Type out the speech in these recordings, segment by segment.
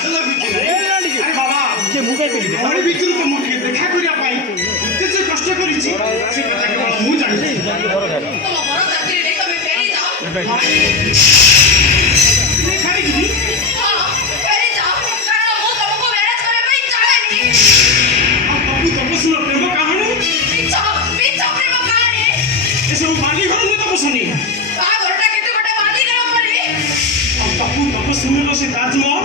ଲାଜ ଲାଗୁଛି ଆରେ ବାବା ମୋରି ଭିତରୁ ତମକୁ ଟିକେ ଦେଖା କରିବା ପାଇଁ ଏତେ ଯେ କଷ୍ଟ କରିଛି ସେ କଥା କେବଳ ମୁଁ ଜାଣିଛି। ଫେରିଯିବି ତପୁ ତପସ୍ୱୀର ପ୍ରେମ କାହାଣୀ ଏସବୁ ବାଲି ଘର ମୁଁ ତପସ୍ୱୀ ଆଉ ତପୁ ତପସ୍ୱୀର ସେ ତାଜମହଲ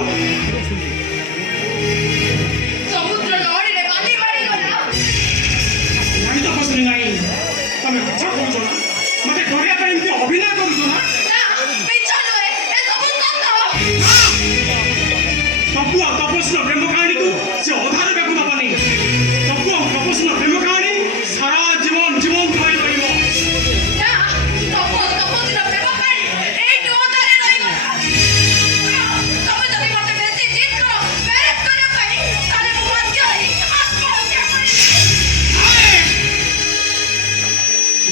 ନାଇଁ ତପସ୍ୱୀ ନାଇଁ ତମେ ମିଛ କହୁଛ ନା ମତେ ଡରିବା ପାଇଁ ଏମିତି ଅଭିନୟ କରୁଛ ନା ତପୁ ଆଉ ତପସ୍ୱୀର ପ୍ରେମ କାହାଣୀକୁ ସେ ଅଧାରେ ବେକୁ ଦବନି। ତପୁ ଆଉ ତପସ୍ୱୀର ପ୍ରେମ କାହାଣୀ ସାରା ଜୀବନ ଜୀବନ ଧରି ରହିବ।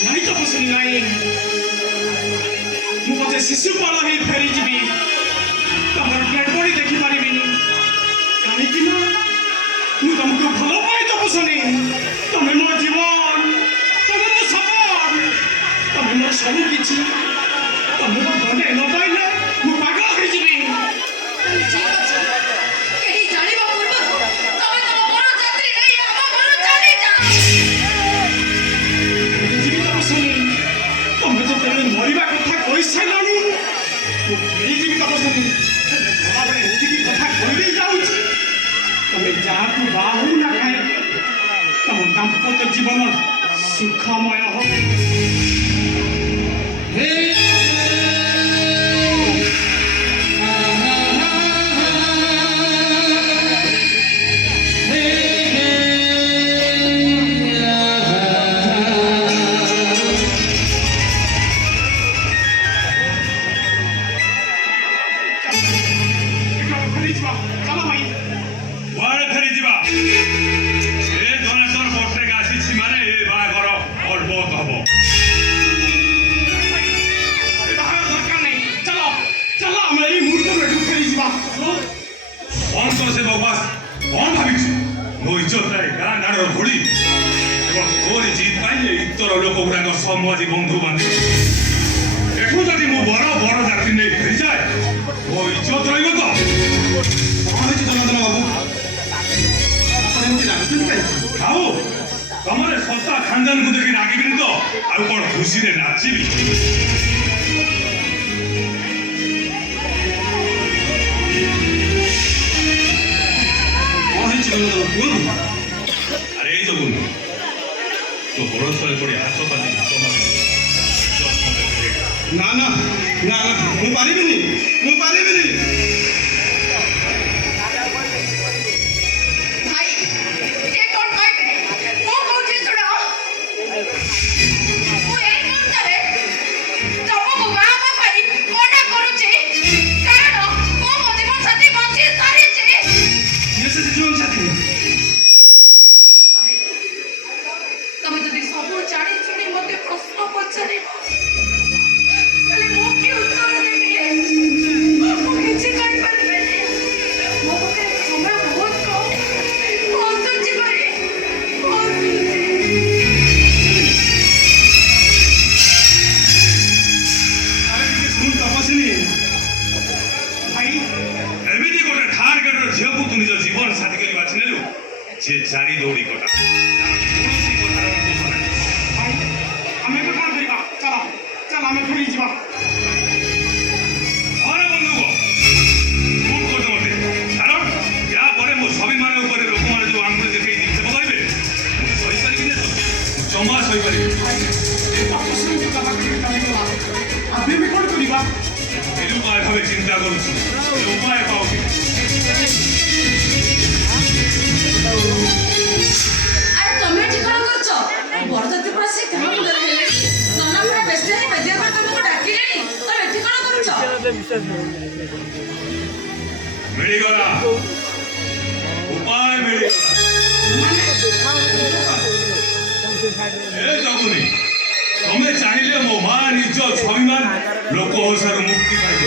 ନାଇଁ ତପସ୍ୱୀ ନାଇଁ ମୁଁ ପଛେ ଶିଶୁପାଳ ହେଇ ଫେରିଯିବି ତମର ଡେଡ୍ ବଡି ଦେଖିପାରିବିନି କାହିଁକି ନା ମୁଁ ତମକୁ ଭଲ ପାଏ ତପସ୍ୱୀ। ତମେ ମୋ ଜୀବନ ତମେ ମୋ ସପନ ତମେ ମୋର ସବୁ କିଛି ତମକୁ ଘରେ ନ ପାଇଲେ ମୁଁ ପାଗଳ ହେଇଯିବି। ଯିବି ତପସ୍ୱୀ ତମେ ଯେତେବେଳେ ମରିବା କଥା କହିସାରିଲଣି ମୁଁ ଫେରିଯିବି ତପସ୍ୱୀ। ଗଲାବେଳେ ଏତିକି କଥା କହିଦେଇ ଯାଉଛି ତମେ ଯାହାକୁ ବାହା ହଉ ନା କାହିଁକି ତମ ଦାମ୍ପତ୍ୟ ଜୀବନ ସୁଖମୟ ହଉ। ଫେରିଯିବା ଚାଲ ଭାଇ କୁଆଡ଼େ ଫେରିଯିବା? ଏ ଧନେଶ୍ୱର ପଟ୍ଟନାୟକ ଆସିଛି ମାନେ ଏ ବାହାଘର ଅଳ୍ପ ହବ। ବାହାଘର ଦରକାର ନାହିଁ ଚାଲ ଚାଲ ଆମେ ଏଇ ମୁହୂର୍ତ୍ତରୁ ଏଠୁ ଫେରିଯିବା। କଣ ତ ସେ ବକବାସ କଣ ଭାବିଛୁ? ମୋ ଇଜ୍ଜତ ଥାଏ ଗାଁ ଦାଣ୍ଡର ଧୂଳି ଏବଂ ତୋରି ଜିଦ୍ ପାଇଁ ଏ ଇତର ଲୋକ ଗୁଡ଼ାକ ସମଜି ବନ୍ଧୁ ବାନ୍ଧବ ଏଠୁ ଯଦି ମୁଁ ବଡ଼ ବଡ଼ ଜାତି ନେଇ ଫେରିଯାଏ ମୋ ଇଜ୍ଜତ ରହିବ ତ? କଣ ହେଇଛି ଜନାର୍ଦ୍ଦନ ବାବୁ ଆପଣ ଏମିତି ଲାଗୁଛନ୍ତି କାହିଁକି? ଆଉ ତମର ସତ୍ତା ଖାନଦାନକୁ ଦେଖି ରାଗିବିନି ତ ଆଉ କଣ ଖୁସିରେ ନାଚିବି? କଣ ହେଇଛି ଜନାର୍ଦ୍ଦନ କୁହନ୍ତୁ। ଆରେ ଏଇ ଜଗୁନି ତୋ ବଡ଼ ତଳେ ପଡ଼ି ହାତ ପାତି ନା ନା ନା ମୁଁ ପାରିବିନି ମୁଁ ପାରିବିନି। ତମେ ଯଦି ସବୁ ଜାଣି ଶୁଣି ମତେ ପ୍ରଶ୍ନ ପଚାରିବ ତାହେଲେ ମୁଁ କି ଉତ୍ତର ଦେବି? ମୁଁ କିଛି କହିପାରିବିନି। ମୋ ପାଖରେ ସମୟ ବହୁତ କମ୍। ମୁଁ ହସୁଛି ଭାଇ ହସୁଛି। ଆରେ ଟିକେ ଶୁଣ ତପସ୍ୱୀ ଭାଇ ଏମିତି ଗୋଟେ ଥାର୍ଡ ଗ୍ରେଡର ଝିଅକୁ ତୁ ନିଜ ଜୀବନ ସାଥୀ କରି ବାଛି ନେଲୁ ଯେ ଚାରି ଦୌଡ଼ି କଟା କୌଣସି କଥାର ଅଙ୍କୁଶ ନାହିଁ। ଭାଇ ଆମେ ଏବେ କଣ କରିବା ଚାଲ ଚାଲ ଆମେ ଫେରିଯିବା। ଘରେ ବନ୍ଧୁକ ଭୁଲ କରୁଛ ମତେ କାରଣ ୟା ପରେ ମୋ ସ୍ୱାଭିମାନ ଉପରେ ଲୋକମାନେ ଯୋଉ ଆଙ୍ଗୁଳି ଦେଖେଇ ନିକ୍ଷେପ କରିବେ ମୁଁ ସହିପାରିବିନି ତ ମୁଁ ଜମା ସହିପାରିବି। ତପସ୍ୱୀ କଥା ଟିକେ ଚାଲିଗଲା ଆମେ ଏବେ କଣ କରିବା? ନିରୁପାୟ ଭାବେ ଚିନ୍ତା କରୁଛି ଉପାୟ ପାଉନି। ଆରେ ତମେ ଏଠି କଣ କରୁଛ? ବରଯାତ୍ରୀ ପୁରା ସେ କାମ ମୁଣ୍ଡରେ ହେଲେଣି। ନନା ପୁରା ବ୍ୟସ୍ତ ହେଇ ବେଦିଆ କରି ତମକୁ ଡାକିଲେଣି। ତମେ ଏଠି କଣ କରୁଛ? ମିଳିଗଲା ଉପାୟ ମିଳିଗଲା। ଏ ଜଗୁନି ତମେ ଚାହିଁଲେ ମୋ ମା ନିଜ ସ୍ୱାଭିମାନ ଲୋକ ହସାରୁ ମୁକ୍ତି ପାଇବ।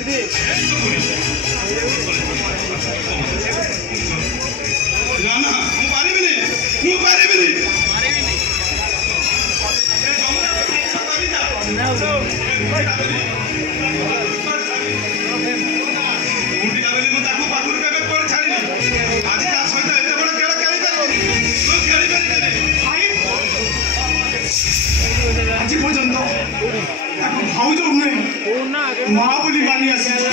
ନା ନା ମୁଁ ପାରିବିନି ମୁଁ ପାରିବିନି ମୁଁ ତାକୁ ପାଖରୁ କେବେ ପରେ ଛାଡ଼ିନି ଆଜି ତା ସହିତ ଏତେ ବଡ଼ ଖେଳ ଖେଳିପାରିବିନି ମୁଁ ଖେଳିପାରିବିନି ଆଜି ପର୍ଯ୍ୟନ୍ତ ତାକୁ ଭାଉଜ ନୁହେଁ ମା ବୋଲି ମାନି ଆସିଛି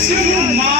ସେ ମୋ ମା